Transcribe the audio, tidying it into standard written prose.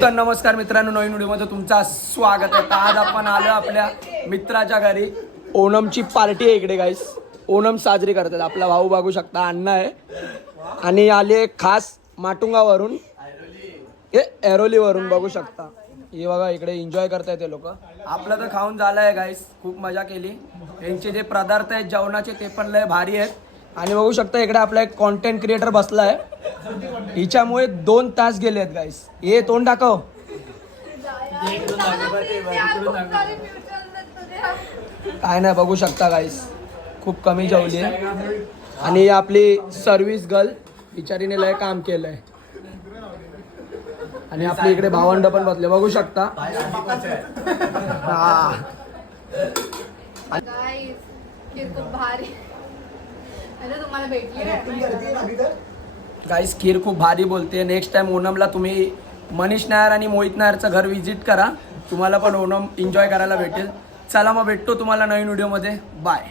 तर नमस्कार मित्रांनो, नवीन व्हिडिओमध्ये तुमचं स्वागत आहे. आज आपण आलो आपल्या मित्राच्या घरी. ओणमची पार्टी आहे इकडे गाईस. ओणम साजरी करतात. आपला भाऊ बघू शकता, अण्णा आहे आणि आले खास माटुंगावरून, ऐरोलीवरून बघू शकता. हे बघा इकडे एन्जॉय करतायत ते लोक. आपलं तर खाऊन झालं आहे गाईस, खूप मजा केली. यांचे जे पदार्थ आहेत जेवणाचे ते पण लय भारी आहेत. आणि बघू शकता इकडे आपला एक कॉन्टेंट क्रिएटर बसला आहे. हिच्यामुळे 2 तास गेले आहेत गाईस. हे तोंड दाखव. काय नाही, बघू शकता गाईस, खूप कमी जेवली आहे. आणि आपली सर्व्हिस गर्ल बिचारीने लय काम केलंय. आणि आपल्या इकडे भावंड पण बसले, बघू शकता. गाईस खीर खूप भारी बोलते. नेक्स्ट टाइम ओणमला तुम्ही मनीष नायर आणि मोहित नायरचं घर विजिट करा, तुम्हाला पण ओणम एन्जॉय करायला भेटेल. चला मग भेटतो तुम्हाला नवीन व्हिडिओमध्ये. बाय.